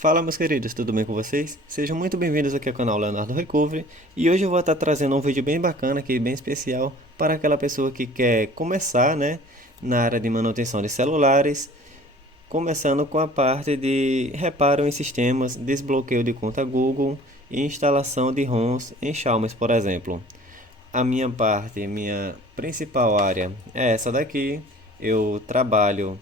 Fala meus queridos, tudo bem com vocês? Sejam muito bem-vindos aqui ao canal Leonardo Recovery e hoje eu vou estar trazendo um vídeo bem bacana aqui, bem especial para aquela pessoa que quer começar, na área de manutenção de celulares, começando com a parte de reparo em sistemas, desbloqueio de conta Google e instalação de ROMs em Xiaomi, por exemplo. A minha parte, minha principal área é essa daqui. Eu trabalho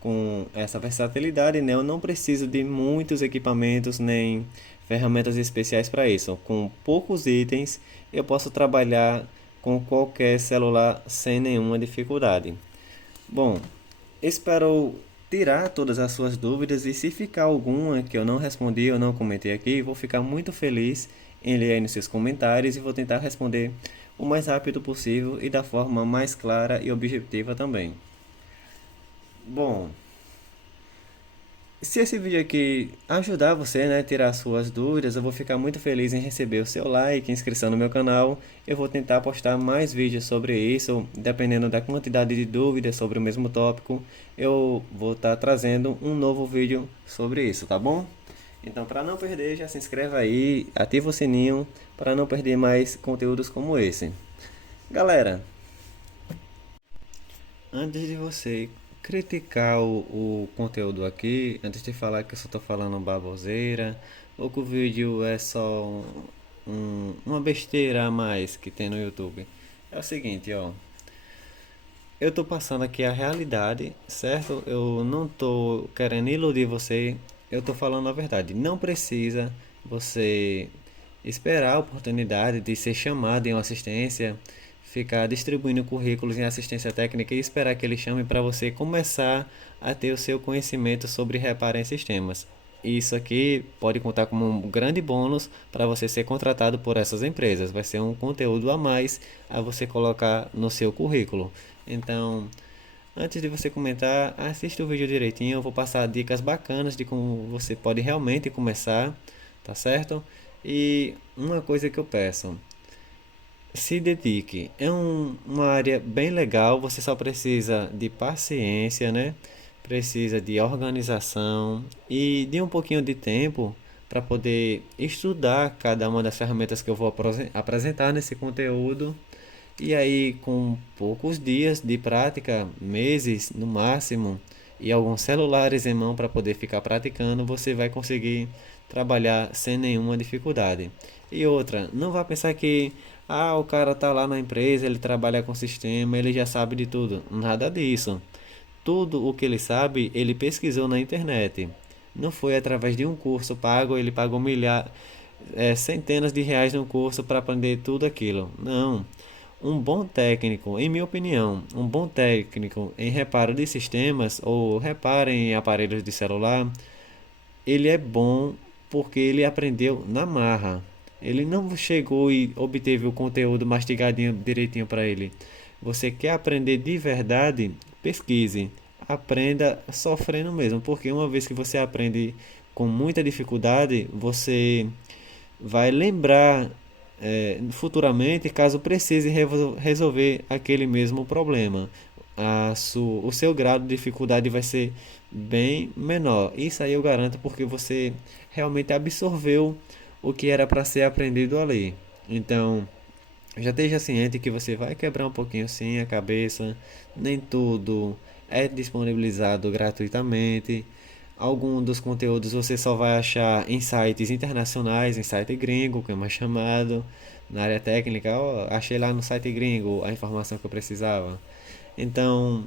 com essa versatilidade, né? Eu não preciso de muitos equipamentos nem ferramentas especiais para isso. Com poucos itens, eu posso trabalhar com qualquer celular sem nenhuma dificuldade. Bom, espero tirar todas as suas dúvidas e se ficar alguma que eu não respondi ou não comentei aqui, vou ficar muito feliz em ler aí nos seus comentários e vou tentar responder o mais rápido possível e da forma mais clara e objetiva também. Bom, se esse vídeo aqui ajudar você, tirar suas dúvidas, eu vou ficar muito feliz em receber o seu like, inscrição no meu canal. Eu vou tentar postar mais vídeos sobre isso, dependendo da quantidade de dúvidas sobre o mesmo tópico, eu vou estar trazendo um novo vídeo sobre isso, tá bom? Então, para não perder, já se inscreve aí, ativa o sininho para não perder mais conteúdos como esse. Galera, antes de você criticar o conteúdo aqui, antes de falar que eu só estou falando baboseira, ou que o vídeo é só uma besteira a mais que tem no YouTube, é o seguinte, ó. Eu estou passando aqui a realidade, certo? Eu não estou querendo iludir você, eu estou falando a verdade. Não precisa você esperar a oportunidade de ser chamado em uma assistência, ficar distribuindo currículos em assistência técnica e esperar que ele chame para você começar a ter o seu conhecimento sobre reparo em sistemas. Isso aqui pode contar como um grande bônus para você ser contratado por essas empresas. Vai ser um conteúdo a mais a você colocar no seu currículo. Então, antes de você comentar, assista o vídeo direitinho. Eu vou passar dicas bacanas de como você pode realmente começar, tá certo? E uma coisa que eu peço, se dedique. É uma área bem legal, você só precisa de paciência, né? Precisa de organização e de um pouquinho de tempo para poder estudar cada uma das ferramentas que eu vou apresentar nesse conteúdo. E aí, com poucos dias de prática, meses no máximo, e alguns celulares em mão para poder ficar praticando, você vai conseguir trabalhar sem nenhuma dificuldade. E outra, não vá pensar que o cara tá lá na empresa, ele trabalha com sistema, ele já sabe de tudo. Nada disso. Tudo o que ele sabe, ele pesquisou na internet. Não foi através de um curso pago, ele pagou centenas de reais no curso para aprender tudo aquilo. Não. Um bom técnico, em minha opinião, um bom técnico em reparo de sistemas ou reparo em aparelhos de celular, ele é bom porque ele aprendeu na marra. Ele não chegou e obteve o conteúdo mastigadinho direitinho para ele. Você quer aprender de verdade? Pesquise. Aprenda sofrendo mesmo, porque uma vez que você aprende com muita dificuldade, você vai lembrar futuramente caso precise resolver aquele mesmo problema. O seu grau de dificuldade vai ser bem menor. Isso aí eu garanto porque você realmente absorveu o que era para ser aprendido ali. Então, já esteja ciente que você vai quebrar um pouquinho sim a cabeça, nem tudo é disponibilizado gratuitamente. Algum dos conteúdos você só vai achar em sites internacionais, em site gringo, que é mais chamado, na área técnica. Ó, achei lá no site gringo a informação que eu precisava. Então,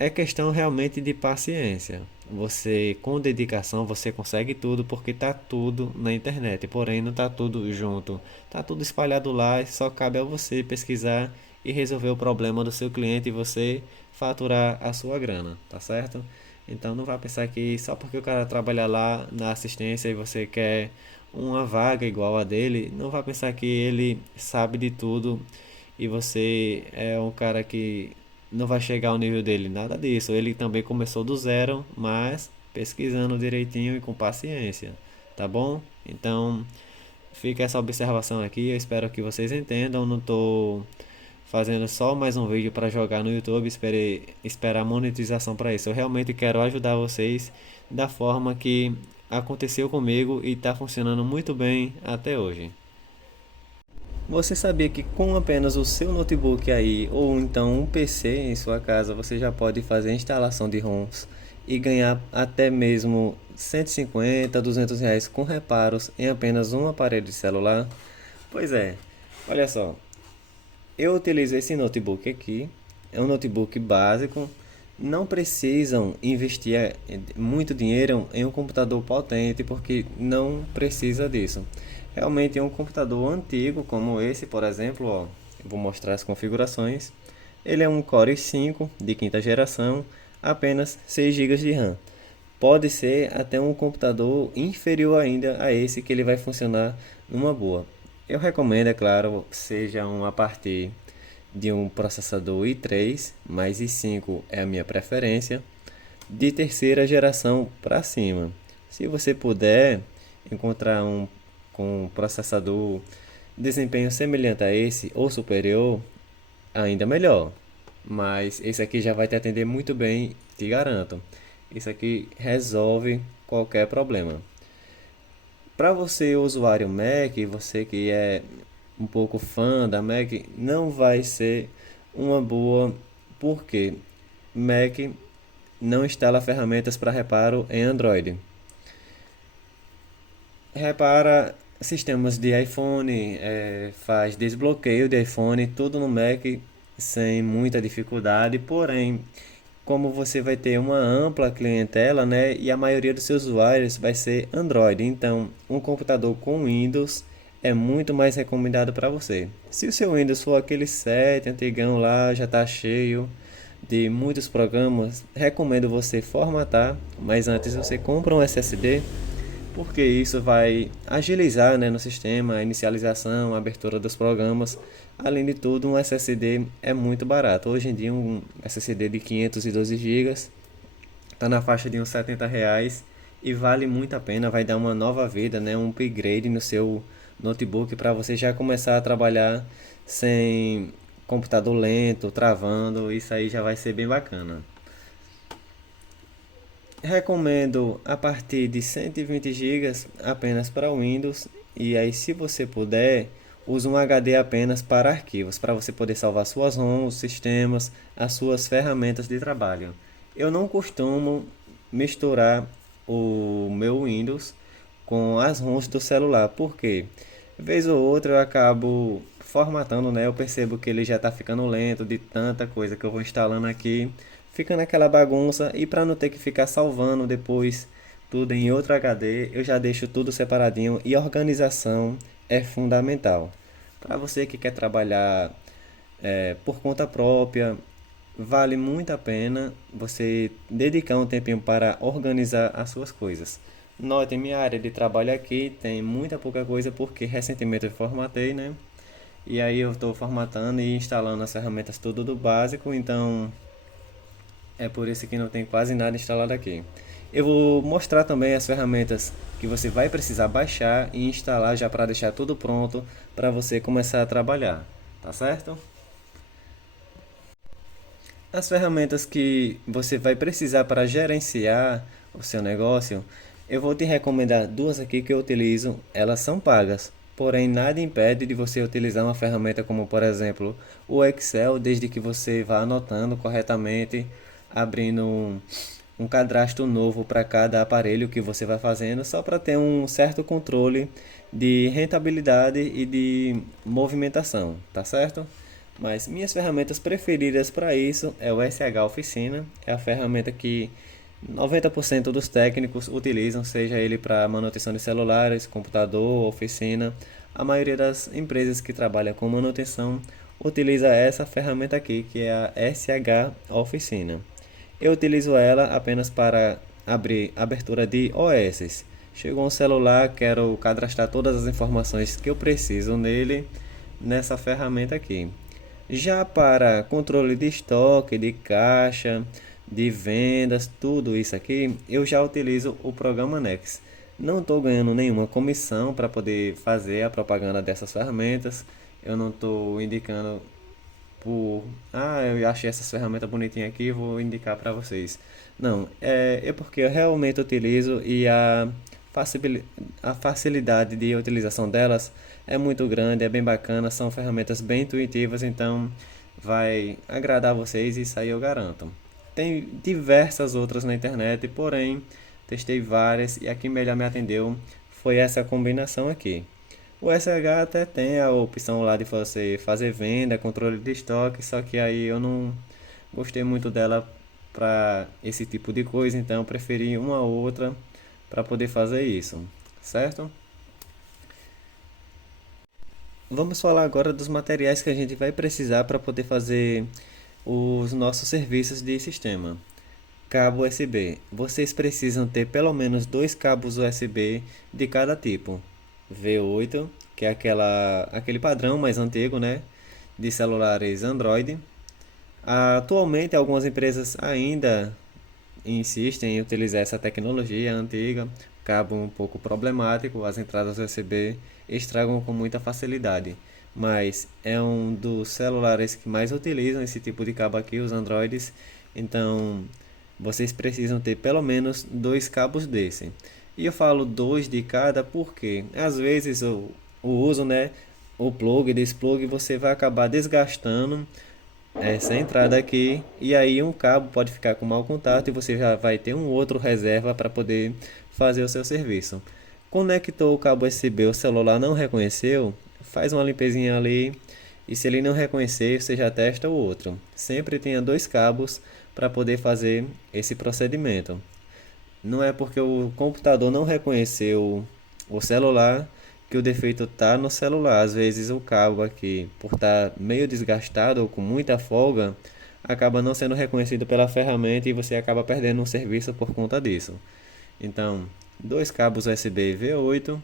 é questão realmente de paciência. Você, com dedicação, você consegue tudo porque tá tudo na internet. Porém, não tá tudo junto. Tá tudo espalhado lá e só cabe a você pesquisar e resolver o problema do seu cliente e você faturar a sua grana, tá certo? Então não vá pensar que só porque o cara trabalha lá na assistência e você quer uma vaga igual a dele, não vá pensar que ele sabe de tudo e você é um cara que não vai chegar ao nível dele, nada disso. Ele também começou do zero, mas pesquisando direitinho e com paciência, tá bom? Então, fica essa observação aqui, eu espero que vocês entendam, não tô fazendo só mais um vídeo para jogar no YouTube, esperar monetização para isso. Eu realmente quero ajudar vocês da forma que aconteceu comigo e está funcionando muito bem até hoje. Você sabia que com apenas o seu notebook aí, ou então um PC em sua casa, você já pode fazer a instalação de ROMs e ganhar até mesmo 150, R$ 200 com reparos em apenas um aparelho de celular? Pois é, olha só, eu utilizo esse notebook aqui, é um notebook básico, não precisam investir muito dinheiro em um computador potente porque não precisa disso. Realmente é um computador antigo como esse, por exemplo, ó, eu vou mostrar as configurações. Ele é um Core i5 de quinta geração, apenas 6 GB de RAM. Pode ser até um computador inferior ainda a esse que ele vai funcionar numa boa. Eu recomendo, é claro, seja um a partir de um processador i3, mas i5 é a minha preferência, de terceira geração para cima. Se você puder encontrar um com um processador desempenho semelhante a esse ou superior, ainda melhor. Mas esse aqui já vai te atender muito bem, te garanto. Isso aqui resolve qualquer problema. Para você, usuário Mac, você que é um pouco fã da Mac, não vai ser uma boa, porque Mac não instala ferramentas para reparo em Android. Repara sistemas de iPhone, faz desbloqueio de iPhone, tudo no Mac sem muita dificuldade, porém, como você vai ter uma ampla clientela, né, e a maioria dos seus usuários vai ser Android, então um computador com Windows é muito mais recomendado para você. Se o seu Windows for aquele 7 antigão lá, já está cheio de muitos programas, recomendo você formatar, mas antes você compra um SSD porque isso vai agilizar, né, no sistema a inicialização, a abertura dos programas. Além de tudo, um SSD é muito barato. Hoje em dia, um SSD de 512 GB está na faixa de uns R$ 70 e vale muito a pena. Vai dar uma nova vida, né, um upgrade no seu notebook para você já começar a trabalhar sem computador lento, travando. Isso aí já vai ser bem bacana. Recomendo a partir de 120 GB apenas para o Windows. E aí, se você puder, use um HD apenas para arquivos, para você poder salvar suas ROMs, sistemas, as suas ferramentas de trabalho. Eu não costumo misturar o meu Windows com as ROMs do celular, porque vez ou outra eu acabo formatando, né? Eu percebo que ele já está ficando lento de tanta coisa que eu vou instalando aqui, fica naquela bagunça e para não ter que ficar salvando depois tudo em outro HD, eu já deixo tudo separadinho e organização é fundamental. Para você que quer trabalhar por conta própria, vale muito a pena você dedicar um tempinho para organizar as suas coisas. Note, minha área de trabalho aqui tem muita pouca coisa porque recentemente eu formatei, né? E aí eu estou formatando e instalando as ferramentas tudo do básico, então é por isso que não tem quase nada instalado aqui. Eu vou mostrar também as ferramentas que você vai precisar baixar e instalar já para deixar tudo pronto para você começar a trabalhar, tá certo? As ferramentas que você vai precisar para gerenciar o seu negócio, eu vou te recomendar duas aqui que eu utilizo. Elas são pagas, porém nada impede de você utilizar uma ferramenta como, por exemplo, o Excel, desde que você vá anotando corretamente, abrindo um cadastro novo para cada aparelho que você vai fazendo, só para ter um certo controle de rentabilidade e de movimentação, tá certo? Mas minhas ferramentas preferidas para isso é o SH Oficina, é a ferramenta que 90% dos técnicos utilizam, seja ele para manutenção de celulares, computador, oficina. A maioria das empresas que trabalham com manutenção utiliza essa ferramenta aqui, que é a SH Oficina. Eu utilizo ela apenas para abrir abertura de OS. Chegou um celular, quero cadastrar todas as informações que eu preciso nele nessa ferramenta aqui. Já para controle de estoque, de caixa, de vendas, tudo isso aqui, eu já utilizo o programa Nex. Não estou ganhando nenhuma comissão para poder fazer a propaganda dessas ferramentas. Eu não estou indicando por, eu achei essas ferramentas bonitinhas aqui, vou indicar para vocês. Não, é porque eu realmente utilizo e a a facilidade de utilização delas é muito grande, é bem bacana, são ferramentas bem intuitivas, então vai agradar vocês, isso aí eu garanto. Tem diversas outras na internet, porém testei várias e a que melhor me atendeu foi essa combinação aqui. O SH até tem a opção lá de você fazer venda, controle de estoque, só que aí eu não gostei muito dela para esse tipo de coisa, então eu preferi uma outra para poder fazer isso, certo? Vamos falar agora dos materiais que a gente vai precisar para poder fazer os nossos serviços de sistema. Cabo USB. Vocês precisam ter pelo menos dois cabos USB de cada tipo. V8, que é aquele padrão mais antigo, né, de celulares Android. Atualmente, algumas empresas ainda insistem em utilizar essa tecnologia antiga, cabo um pouco problemático, as entradas USB estragam com muita facilidade. Mas é um dos celulares que mais utilizam esse tipo de cabo aqui, os Androids. Então, vocês precisam ter pelo menos dois cabos desse. E eu falo dois de cada porque às vezes o uso, né, o plug e desplug, você vai acabar desgastando essa entrada aqui e aí um cabo pode ficar com mau contato e você já vai ter um outro reserva para poder fazer o seu serviço. Conectou o cabo USB, o celular não reconheceu, faz uma limpezinha ali e se ele não reconhecer, você já testa o outro. Sempre tenha dois cabos para poder fazer esse procedimento. Não é porque o computador não reconheceu o celular que o defeito está no celular. Às vezes o cabo aqui, por estar meio desgastado ou com muita folga, acaba não sendo reconhecido pela ferramenta e você acaba perdendo um serviço por conta disso. Então, dois cabos USB V8,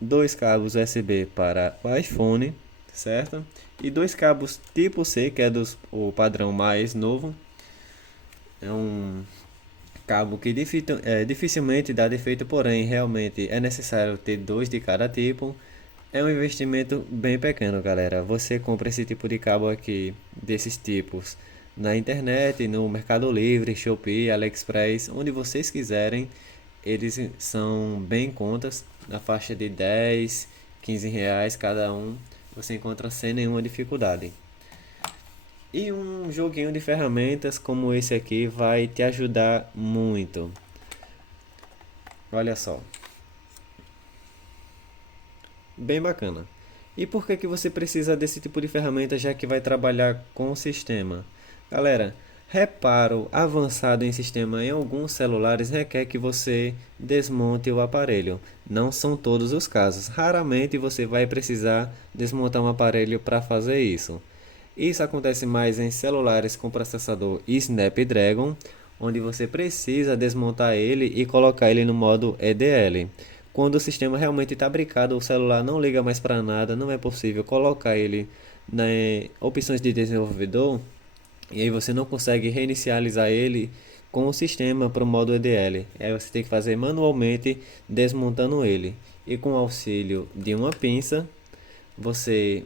dois cabos USB para o iPhone, certo? E dois cabos tipo C, que é o padrão mais novo. É um cabo que dificilmente dá defeito, porém realmente é necessário ter dois de cada tipo. É um investimento bem pequeno, galera. Você compra esse tipo de cabo aqui, desses tipos, na internet, no Mercado Livre, Shopee, AliExpress, onde vocês quiserem. Eles são bem em contas, na faixa de 10, 15 reais cada um. Você encontra sem nenhuma dificuldade. E um joguinho de ferramentas como esse aqui vai te ajudar muito. Olha só, bem bacana. E por que que você precisa desse tipo de ferramenta já que vai trabalhar com o sistema? Galera, reparo avançado em sistema em alguns celulares requer que você desmonte o aparelho. Não são todos os casos. Raramente você vai precisar desmontar um aparelho para fazer isso. Isso acontece mais em celulares com processador Snapdragon, onde você precisa desmontar ele e colocar ele no modo EDL. Quando o sistema realmente está brincado, o celular não liga mais para nada, não é possível colocar ele nas opções de desenvolvedor e aí você não consegue reinicializar ele com o sistema para o modo EDL. Aí você tem que fazer manualmente desmontando ele. E com o auxílio de uma pinça, você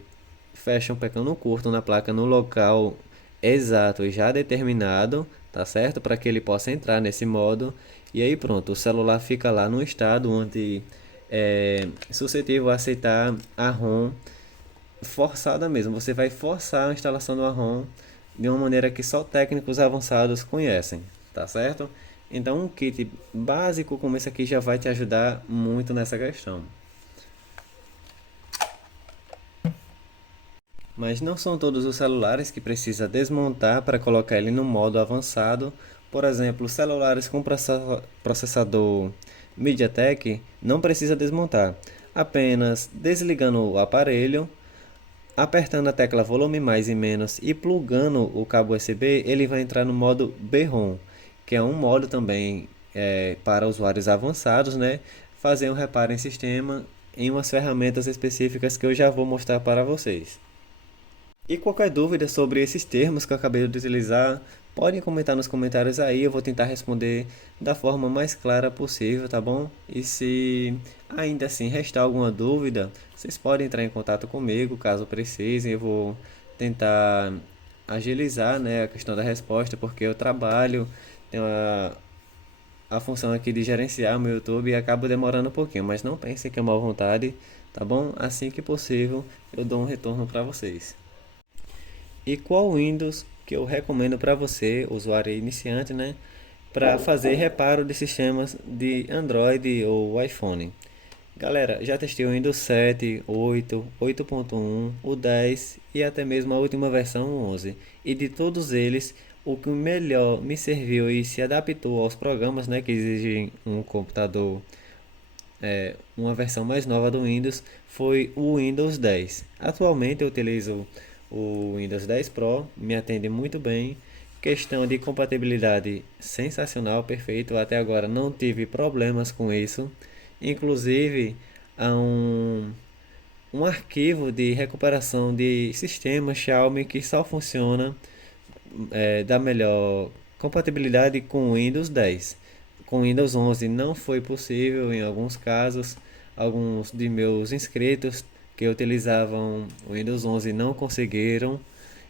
fecha um pequeno curto na placa no local exato e já determinado, tá certo? Para que ele possa entrar nesse modo. E aí pronto, o celular fica lá no estado onde é suscetível a aceitar a ROM forçada mesmo. Você vai forçar a instalação do ROM de uma maneira que só técnicos avançados conhecem, tá certo? Então um kit básico como esse aqui já vai te ajudar muito nessa questão. Mas não são todos os celulares que precisa desmontar para colocar ele no modo avançado. Por exemplo, celulares com processador MediaTek não precisa desmontar. Apenas desligando o aparelho, apertando a tecla volume mais e menos e plugando o cabo USB, ele vai entrar no modo BROM, que é um modo também para usuários avançados, né? Fazer um reparo em sistema em umas ferramentas específicas que eu já vou mostrar para vocês. E qualquer dúvida sobre esses termos que eu acabei de utilizar, podem comentar nos comentários aí, eu vou tentar responder da forma mais clara possível, tá bom? E se ainda assim restar alguma dúvida, vocês podem entrar em contato comigo, caso precisem, eu vou tentar agilizar, né, a questão da resposta, porque eu trabalho, tenho a função aqui de gerenciar o meu YouTube e acaba demorando um pouquinho, mas não pensem que é má vontade, tá bom? Assim que possível, eu dou um retorno para vocês. E qual Windows que eu recomendo para você, usuário iniciante, né, para fazer reparo de sistemas de Android ou iPhone? Galera, já testei o Windows 7, 8, 8.1, o 10 e até mesmo a última versão 11. E de todos eles, o que melhor me serviu e se adaptou aos programas, né, que exigem um computador, uma versão mais nova do Windows, foi o Windows 10. Atualmente eu utilizo o Windows 10 Pro, me atende muito bem. Questão de compatibilidade sensacional, perfeito. Até agora não tive problemas com isso. Inclusive, há um arquivo de recuperação de sistema Xiaomi que só funciona da melhor compatibilidade com Windows 10. Com Windows 11 não foi possível em alguns casos. Alguns de meus inscritos que utilizavam o Windows 11 não conseguiram.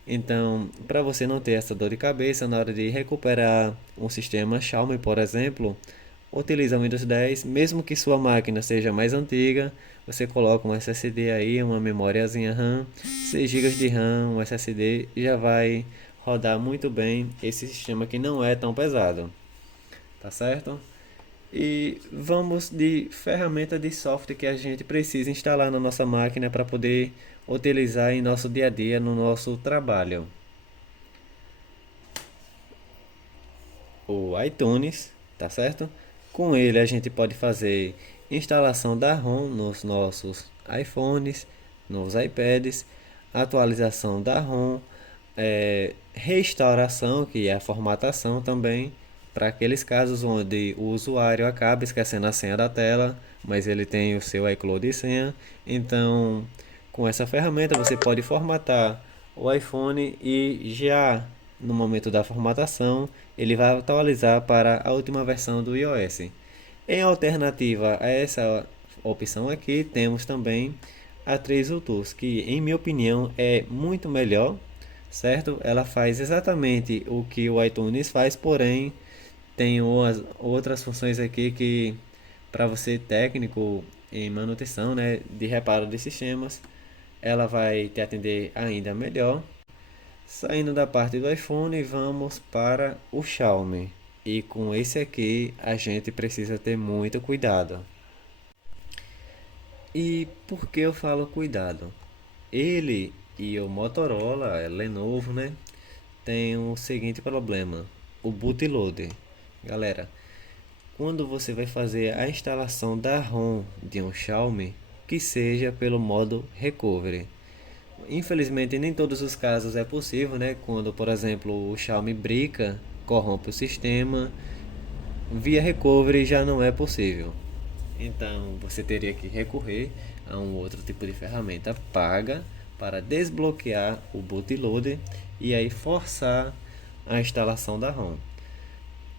Então, para você não ter essa dor de cabeça na hora de recuperar um sistema Xiaomi, por exemplo, utiliza o Windows 10, mesmo que sua máquina seja mais antiga, você coloca um SSD aí, uma memóriazinha RAM, 6 GB de RAM, um SSD, já vai rodar muito bem esse sistema que não é tão pesado, tá certo? E vamos de ferramenta de software que a gente precisa instalar na nossa máquina para poder utilizar em nosso dia a dia, no nosso trabalho. O iTunes, tá certo? Com ele a gente pode fazer instalação da ROM nos nossos iPhones, nos iPads, atualização da ROM, restauração, que é a formatação também, para aqueles casos onde o usuário acaba esquecendo a senha da tela, mas ele tem o seu iCloud de senha. Então, com essa ferramenta você pode formatar o iPhone e já no momento da formatação ele vai atualizar para a última versão do iOS. Em alternativa a essa opção aqui, temos também a 3U Tools, que em minha opinião é muito melhor, certo? Ela faz exatamente o que o iTunes faz, porém tem outras funções aqui que para você técnico em manutenção, né, de reparo de sistemas, ela vai te atender ainda melhor. Saindo da parte do iPhone, vamos para o Xiaomi. E com esse aqui a gente precisa ter muito cuidado. E por que eu falo cuidado? Ele e o Motorola, Lenovo, né, tem o seguinte problema: o bootloader. Galera, quando você vai fazer a instalação da ROM de um Xiaomi, que seja pelo modo recovery. Infelizmente, nem todos os casos é possível, né? Quando, por exemplo, o Xiaomi brica, corrompe o sistema, via recovery já não é possível. Então, você teria que recorrer a um outro tipo de ferramenta paga para desbloquear o bootloader e aí forçar a instalação da ROM.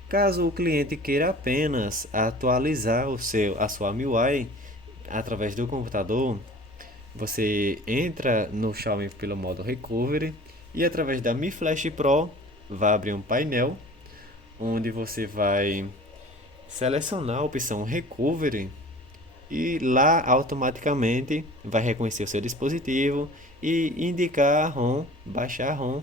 Caso o cliente queira apenas atualizar a sua MIUI através do computador, você entra no Xiaomi pelo modo Recovery e através da Mi Flash Pro vai abrir um painel onde você vai selecionar a opção Recovery e lá automaticamente vai reconhecer o seu dispositivo e indicar a ROM, baixar a ROM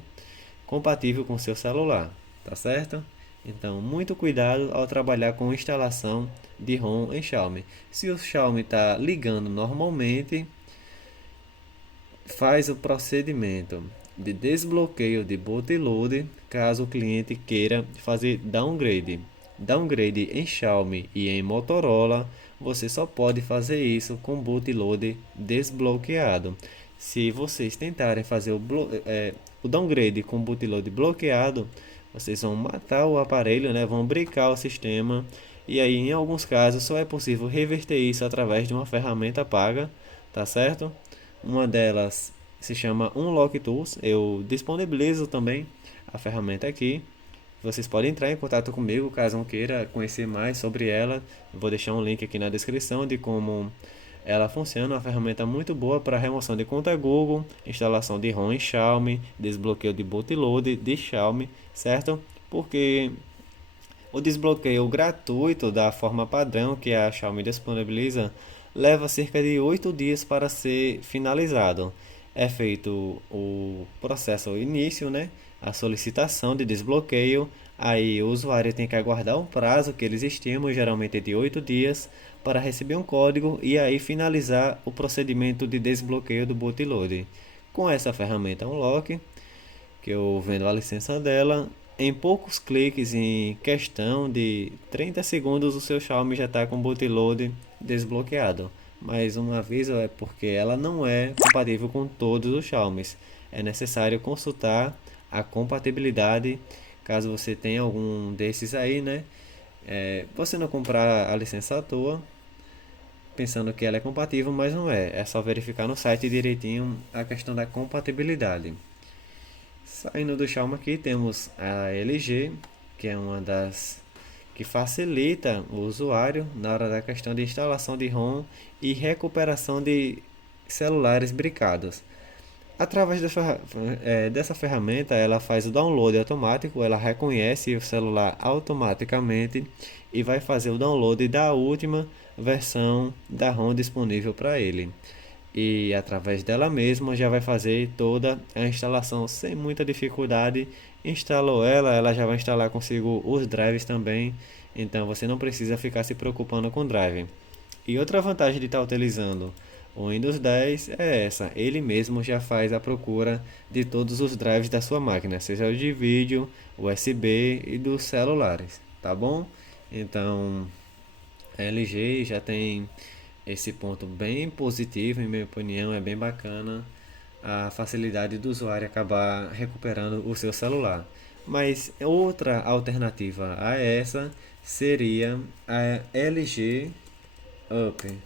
compatível com o seu celular, tá certo? Então, muito cuidado ao trabalhar com instalação de ROM em Xiaomi. Se o Xiaomi está ligando normalmente, faz o procedimento de desbloqueio de bootloader caso o cliente queira fazer downgrade. Downgrade em Xiaomi e em Motorola, você só pode fazer isso com bootloader desbloqueado. Se vocês tentarem fazer o downgrade com bootloader bloqueado, vocês vão matar o aparelho, né? Vão bricar o sistema. E aí, em alguns casos, só é possível reverter isso através de uma ferramenta paga, tá certo? Uma delas se chama Unlock Tools. Eu disponibilizo também a ferramenta aqui. Vocês podem entrar em contato comigo caso queira conhecer mais sobre ela. Eu vou deixar um link aqui na descrição de como ela funciona. Uma ferramenta muito boa para remoção de conta Google, instalação de ROM em Xiaomi, desbloqueio de bootloader de Xiaomi, certo? Porque O desbloqueio gratuito da forma padrão que a Xiaomi disponibiliza leva cerca de 8 dias para ser finalizado. É feito o processo início, né? A solicitação de desbloqueio. Aí o usuário tem que aguardar um prazo que eles estimam, geralmente de 8 dias, para receber um código e aí finalizar o procedimento de desbloqueio do bootloader. Com essa ferramenta Unlock, que eu vendo a licença dela, em poucos cliques, em questão de 30 segundos, o seu Xiaomi já está com o bootloader desbloqueado. Mas um aviso é porque ela não é compatível com todos os Xiaomis. É necessário consultar a compatibilidade caso você tenha algum desses aí, né? Você não comprar a licença à toa, pensando que ela é compatível, mas não é. É só verificar no site direitinho a questão da compatibilidade. Saindo do Xiaomi aqui, temos a LG, que é uma das que facilita o usuário na hora da questão de instalação de ROM e recuperação de celulares bricados. Através dessa ferramenta, ela faz o download automático, ela reconhece o celular automaticamente e vai fazer o download da última versão da ROM disponível para ele. E através dela mesma já vai fazer toda a instalação sem muita dificuldade. Instalou ela, ela já vai instalar consigo os drives também, então você não precisa ficar se preocupando com drive. E outra vantagem de estar utilizando o Windows 10 é essa, ele mesmo já faz a procura de todos os drives da sua máquina, seja o de vídeo, USB e dos celulares, tá bom? Então, a LG já tem esse ponto bem positivo, em minha opinião, é bem bacana a facilidade do usuário acabar recuperando o seu celular. Mas outra alternativa a essa seria a LG Up.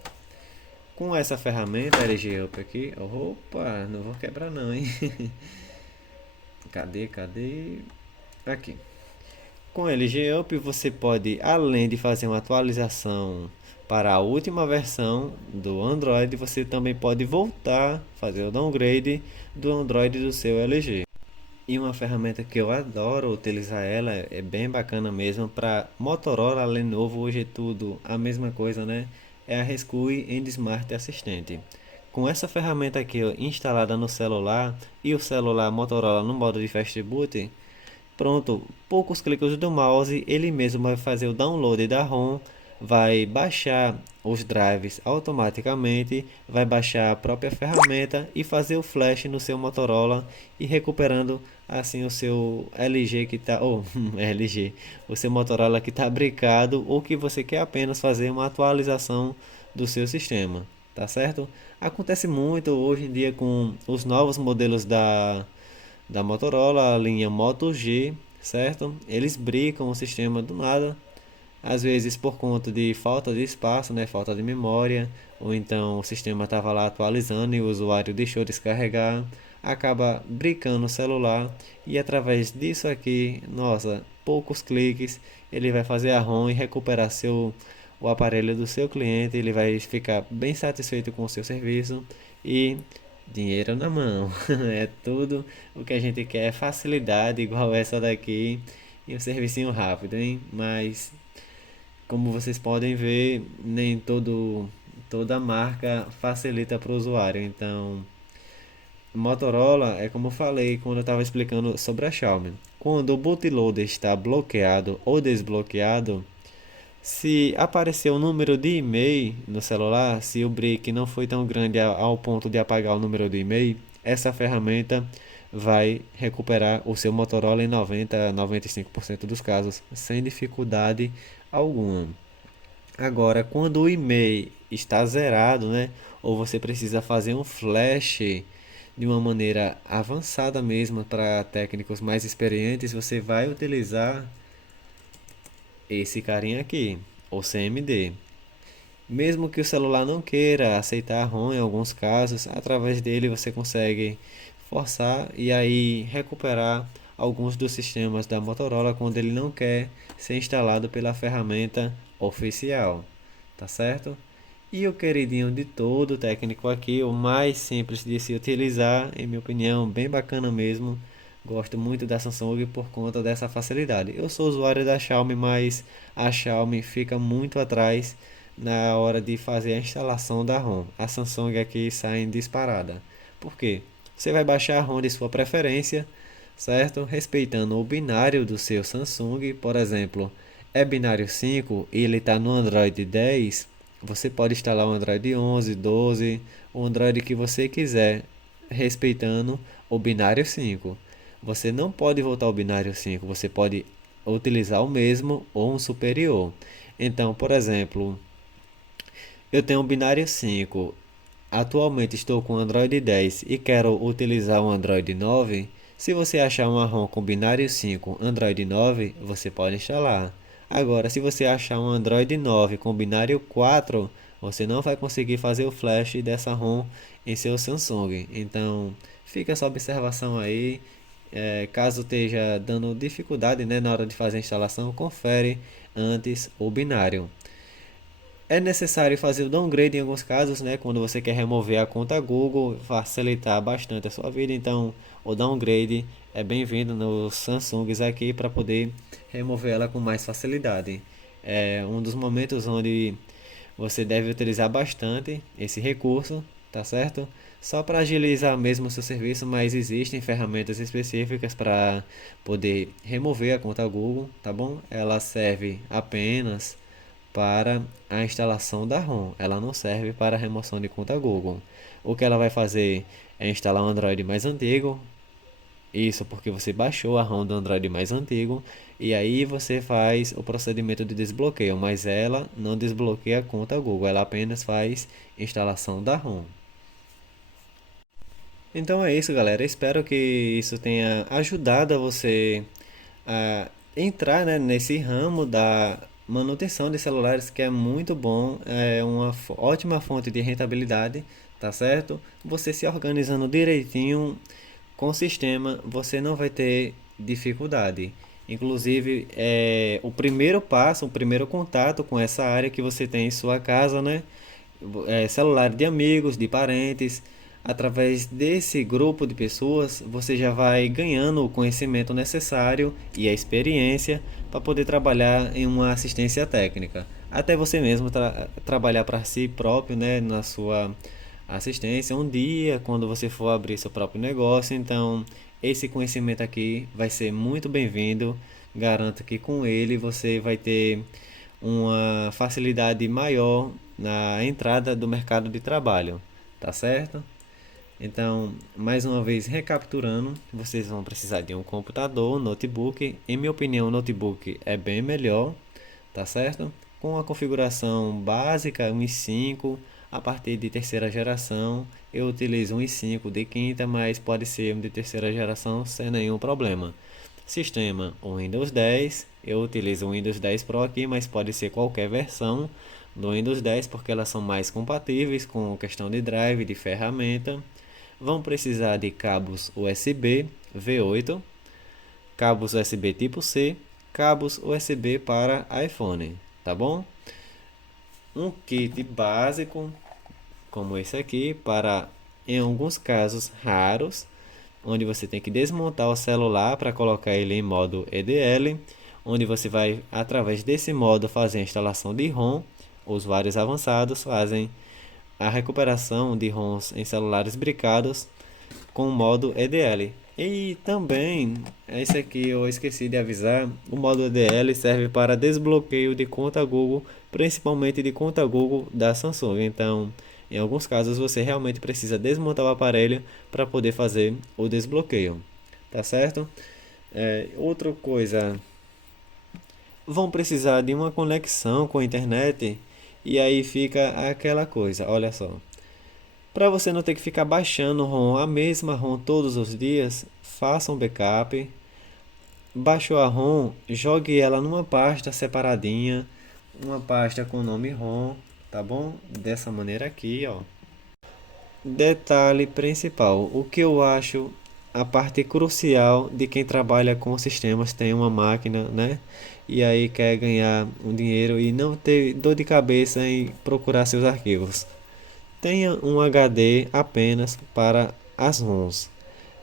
Com essa ferramenta LG Up aqui, opa, não vou quebrar não, hein? Cadê? Aqui. Com LG Up você pode, além de fazer uma atualização para a última versão do Android, você também pode voltar, fazer o downgrade do Android do seu LG. E uma ferramenta que eu adoro utilizar ela, é bem bacana mesmo, para Motorola, Lenovo, hoje é tudo a mesma coisa, né? É a Rescue End Smart Assistant. Com essa ferramenta aqui ó, instalada no celular e o celular Motorola no modo de Fast Boot, pronto, poucos cliques do mouse, ele mesmo vai fazer o download da ROM, vai baixar os drives automaticamente, vai baixar a própria ferramenta e fazer o flash no seu Motorola e recuperando assim o seu LG que está ou LG, o seu Motorola que está brincado ou que você quer apenas fazer uma atualização do seu sistema, tá certo? Acontece muito hoje em dia com os novos modelos da Motorola, a linha Moto G, certo? Eles brincam o sistema do nada, às vezes por conta de falta de espaço, né? Falta de memória, ou então o sistema estava lá atualizando e o usuário deixou descarregar, acaba brincando o celular e através disso aqui, nossa, poucos cliques, ele vai fazer a ROM e recuperar o aparelho do seu cliente, ele vai ficar bem satisfeito com o seu serviço e dinheiro na mão. É tudo o que a gente quer, é facilidade igual essa daqui e um servicinho rápido, hein? Mas como vocês podem ver, nem toda marca facilita para o usuário. Então, Motorola é como eu falei quando eu estava explicando sobre a Xiaomi. Quando o bootloader está bloqueado ou desbloqueado, se aparecer o número de e-mail no celular, se o break não foi tão grande ao ponto de apagar o número de e-mail, essa ferramenta vai recuperar o seu Motorola em 90 a 95% dos casos, sem dificuldade alguma. Agora, quando o e-mail está zerado, né, ou você precisa fazer um flash de uma maneira avançada mesmo para técnicos mais experientes, você vai utilizar esse carinha aqui, o CMD. Mesmo que o celular não queira aceitar a ROM em alguns casos, através dele você consegue forçar e aí recuperar alguns dos sistemas da Motorola quando ele não quer ser instalado pela ferramenta oficial, tá certo? E o queridinho de todo técnico aqui, o mais simples de se utilizar, em minha opinião, bem bacana mesmo, Gosto muito da Samsung por conta dessa facilidade. Eu sou usuário da Xiaomi, mas a Xiaomi fica muito atrás na hora de fazer a instalação da ROM. A Samsung aqui sai em disparada. Por quê? Você vai baixar a ROM de sua preferência, certo? Respeitando o binário do seu Samsung, por exemplo, é binário 5 e ele está no Android 10, você pode instalar o Android 11, 12, o Android que você quiser, respeitando o binário 5. Você não pode voltar ao binário 5, você pode utilizar o mesmo ou um superior. Então, por exemplo, eu tenho um binário 5. Atualmente estou com o Android 10 e quero utilizar o Android 9. Se você achar uma ROM com binário 5 Android 9, você pode instalar. Agora, se você achar um Android 9 com binário 4, você não vai conseguir fazer o flash dessa ROM em seu Samsung. Então, fica essa observação aí. Caso esteja dando dificuldade, né, na hora de fazer a instalação, confere antes o binário. É necessário fazer o downgrade em alguns casos, né? Quando você quer remover a conta Google, facilitar bastante a sua vida. Então, o downgrade é bem-vindo nos Samsungs aqui para poder remover ela com mais facilidade. É um dos momentos onde você deve utilizar bastante esse recurso, tá certo? Só para agilizar mesmo o seu serviço, mas existem ferramentas específicas para poder remover a conta Google, tá bom? Ela serve apenas para a instalação da ROM. Ela não serve para a remoção de conta Google. O que ela vai fazer é instalar um Android mais antigo. Isso porque você baixou a ROM do Android mais antigo e aí você faz o procedimento de desbloqueio, mas ela não desbloqueia a conta Google, ela apenas faz instalação da ROM. Então é isso, galera. Espero que isso tenha ajudado a você a entrar, né, nesse ramo da manutenção de celulares, que é muito bom, é uma ótima fonte de rentabilidade, tá certo? Você se organizando direitinho com o sistema, você não vai ter dificuldade. Inclusive, o primeiro passo, o primeiro contato com essa área que você tem em sua casa, né? Celular de amigos, de parentes. Através desse grupo de pessoas, você já vai ganhando o conhecimento necessário e a experiência para poder trabalhar em uma assistência técnica. Até você mesmo trabalhar para si próprio, né, na sua assistência um dia, quando você for abrir seu próprio negócio. Então, esse conhecimento aqui vai ser muito bem-vindo. Garanto que com ele você vai ter uma facilidade maior na entrada do mercado de trabalho, tá certo? Então, mais uma vez recapitulando, vocês vão precisar de um computador, notebook. Em minha opinião, o notebook é bem melhor, tá certo? Com a configuração básica, um i5, a partir de terceira geração, eu utilizo um i5 de quinta, mas pode ser um de terceira geração sem nenhum problema. Sistema, o Windows 10, eu utilizo o Windows 10 Pro aqui, mas pode ser qualquer versão do Windows 10 porque elas são mais compatíveis com questão de drive, de ferramenta. Vão precisar de cabos USB V8, cabos USB tipo C, cabos USB para iPhone, tá bom? Um kit básico como esse aqui para, em alguns casos raros, onde você tem que desmontar o celular para colocar ele em modo EDL, onde você vai, através desse modo, fazer a instalação de ROM. Usuários avançados fazem a recuperação de ROMs em celulares bricados com o modo EDL. E também, esse aqui eu esqueci de avisar, o modo EDL serve para desbloqueio de conta Google, principalmente de conta Google da Samsung. Então, em alguns casos você realmente precisa desmontar o aparelho para poder fazer o desbloqueio, tá certo? Outra coisa, vão precisar de uma conexão com a internet e aí fica aquela coisa, olha só. Para você não ter que ficar baixando ROM, a mesma ROM todos os dias, faça um backup. Baixou a ROM, jogue ela numa pasta separadinha, uma pasta com o nome ROM, tá bom? Dessa maneira aqui, ó. Detalhe principal, o que eu acho a parte crucial de quem trabalha com sistemas, tem uma máquina, né? E aí quer ganhar um dinheiro e não ter dor de cabeça em procurar seus arquivos. Tenha um HD apenas para as ROMs.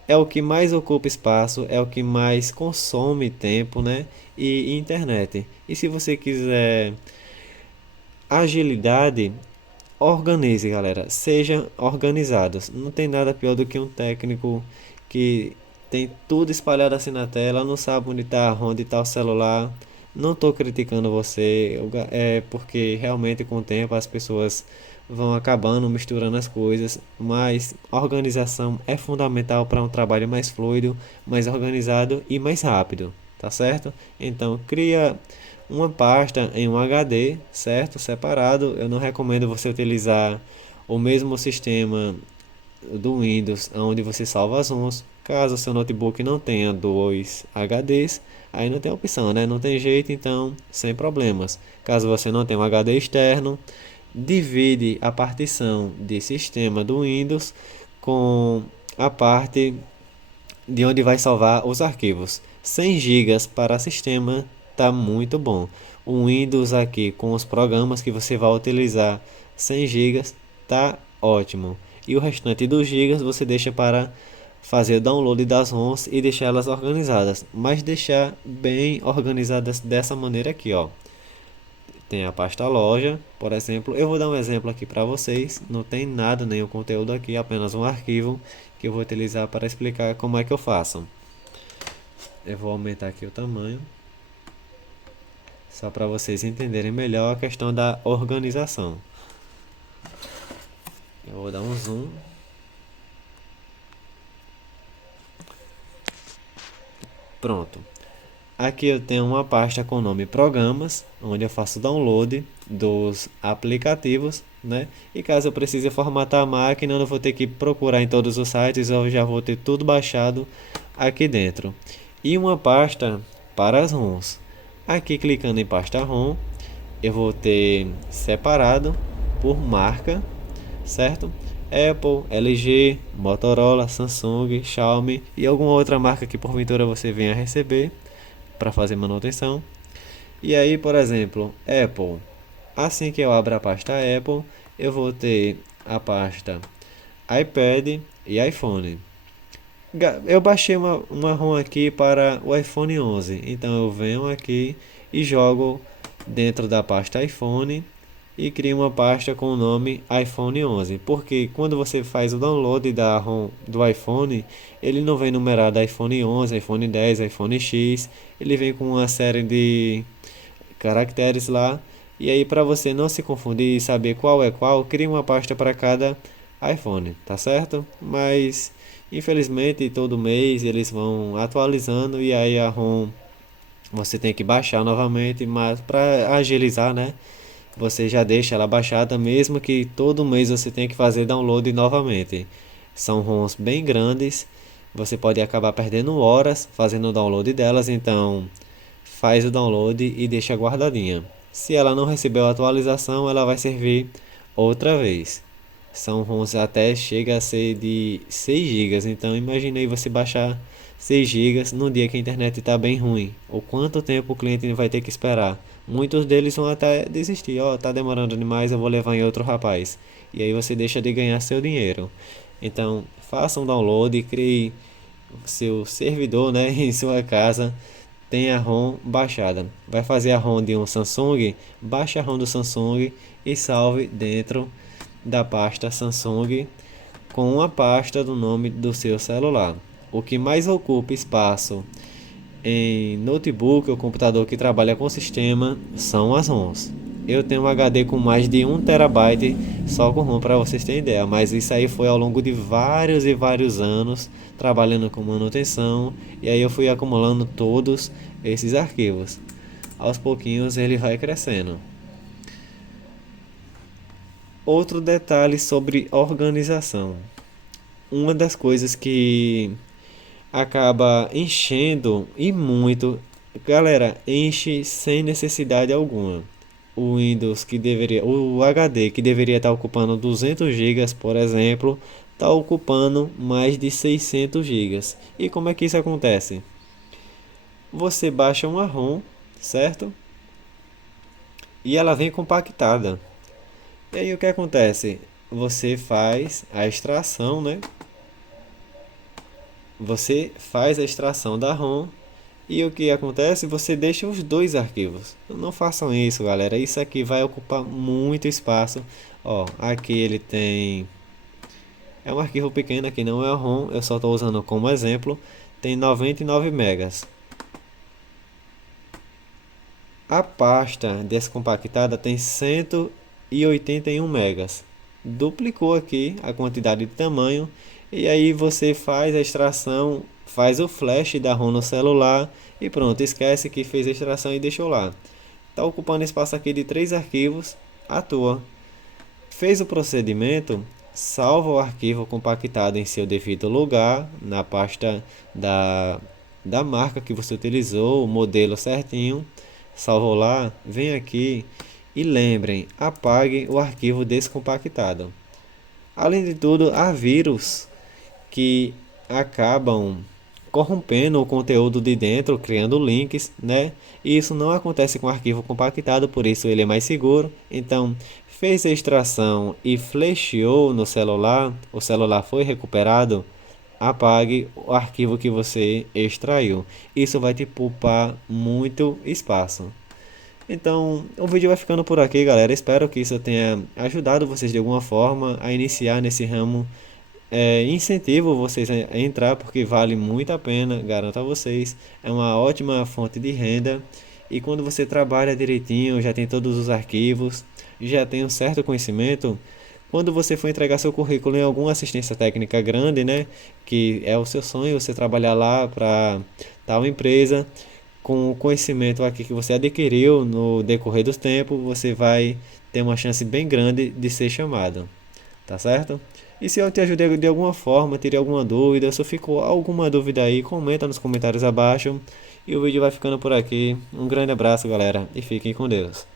é o que mais ocupa espaço, é o que mais consome tempo, né? E internet. E se você quiser agilidade, organize, galera. Sejam organizados. Não tem nada pior do que um técnico que tem tudo espalhado assim na tela, não sabe onde está o celular. Não estou criticando você, é porque realmente com o tempo as pessoas vão acabando misturando as coisas, mas a organização é fundamental para um trabalho mais fluido, mais organizado e mais rápido, tá certo? Então cria uma pasta em um HD, certo? Separado. Eu não recomendo você utilizar o mesmo sistema do Windows, onde você salva as ROMs. Caso seu notebook não tenha dois HDs, aí não tem opção, né? Não tem jeito, então sem problemas. Caso você não tenha um HD externo, divide a partição de sistema do Windows com a parte de onde vai salvar os arquivos. 100 gigas para sistema tá muito bom. O Windows aqui com os programas que você vai utilizar, 100 gigas tá ótimo. E o restante dos gigas você deixa para fazer o download das ROMs e deixar elas organizadas, mas deixar bem organizadas dessa maneira aqui, ó. Tem a pasta loja, por exemplo. Eu vou dar um exemplo aqui para vocês. Não tem nada, nenhum conteúdo aqui, apenas um arquivo que eu vou utilizar para explicar como é que eu faço. Eu vou aumentar aqui o tamanho, só para vocês entenderem melhor a questão da organização. Eu vou dar um zoom. Pronto. Aqui eu tenho uma pasta com o nome Programas, onde eu faço download dos aplicativos, né? E caso eu precise formatar a máquina, eu não vou ter que procurar em todos os sites, eu já vou ter tudo baixado aqui dentro. E uma pasta para as ROMs. Aqui clicando em pasta ROM, eu vou ter separado por marca, certo? Apple, LG, Motorola, Samsung, Xiaomi e alguma outra marca que porventura você venha a receber para fazer manutenção. E aí, por exemplo, Apple. Assim que eu abro a pasta Apple, eu vou ter a pasta iPad e iPhone. Eu baixei uma ROM aqui para o iPhone 11, então eu venho aqui e jogo dentro da pasta iPhone e crio uma pasta com o nome iPhone 11, porque quando você faz o download da ROM do iPhone, ele não vem numerado iPhone 11, iPhone 10, iPhone X, ele vem com uma série de caracteres lá, e aí para você não se confundir e saber qual é qual, cria uma pasta para cada iPhone, tá certo? Mas infelizmente todo mês eles vão atualizando e aí a ROM você tem que baixar novamente, mas para agilizar, né? Você já deixa ela baixada, mesmo que todo mês você tenha que fazer download novamente. São ROMs bem grandes, você pode acabar perdendo horas fazendo o download delas, então faz o download e deixa guardadinha. Se ela não recebeu a atualização, ela vai servir outra vez. São ROMs até chega a ser de 6 gigas, então imagine aí você baixar 6 gigas no dia que a internet está bem ruim. Ou quanto tempo o cliente vai ter que esperar. Muitos deles vão até desistir. Ó, tá demorando demais, eu vou levar em outro rapaz. E aí você deixa de ganhar seu dinheiro. Então, faça um download, crie seu servidor, né, em sua casa. Tem a ROM baixada. Vai fazer a ROM de um Samsung? Baixe a ROM do Samsung e salve dentro da pasta Samsung com uma pasta do nome do seu celular. O que mais ocupa espaço em notebook ou computador que trabalha com sistema são as ROMs. Eu tenho um HD com mais de 1 TB só com ROM para vocês terem ideia, mas isso aí foi ao longo de vários e vários anos trabalhando com manutenção e aí eu fui acumulando todos esses arquivos. Aos pouquinhos ele vai crescendo. Outro detalhe sobre organização. Uma das coisas que acaba enchendo e muito, galera, enche sem necessidade alguma. O HD que deveria estar ocupando 200 gigas, por exemplo, está ocupando mais de 600 gigas. E como é que isso acontece? Você baixa uma ROM, certo? E ela vem compactada. E aí o que acontece? Você faz a extração, né? você faz a extração da ROM e o que acontece? Você deixa os dois arquivos. Não façam isso, galera. Isso aqui vai ocupar muito espaço. Ó, aqui ele tem... É um arquivo pequeno, aqui não é a ROM. Eu só estou usando como exemplo. Tem 99 megas. A pasta descompactada tem 181 megas. Duplicou aqui a quantidade de tamanho. E aí você faz a extração, faz o flash da ROM no celular e pronto, esquece que fez a extração e deixou lá. Está ocupando espaço aqui de 3 arquivos à toa. Fez o procedimento, salva o arquivo compactado em seu devido lugar, na pasta da marca que você utilizou, o modelo certinho. Salvou lá, vem aqui e lembrem, apague o arquivo descompactado. Além de tudo, há vírus que acabam corrompendo o conteúdo de dentro, criando links, né? E isso não acontece com o arquivo compactado, por isso ele é mais seguro. Então, fez a extração e flashou no celular, o celular foi recuperado, apague o arquivo que você extraiu. Isso vai te poupar muito espaço. Então, o vídeo vai ficando por aqui, galera. Espero que isso tenha ajudado vocês de alguma forma a iniciar nesse ramo. Incentivo vocês a entrar porque vale muito a pena, garanto a vocês. É uma ótima fonte de renda. E quando você trabalha direitinho, já tem todos os arquivos, já tem um certo conhecimento. Quando você for entregar seu currículo em alguma assistência técnica grande, né, que é o seu sonho, você trabalhar lá para tal empresa, com o conhecimento aqui que você adquiriu no decorrer dos tempos, você vai ter uma chance bem grande de ser chamado, tá certo? E se eu te ajudei de alguma forma, tirei alguma dúvida, se ficou alguma dúvida aí, comenta nos comentários abaixo. E o vídeo vai ficando por aqui. Um grande abraço, galera, e fiquem com Deus.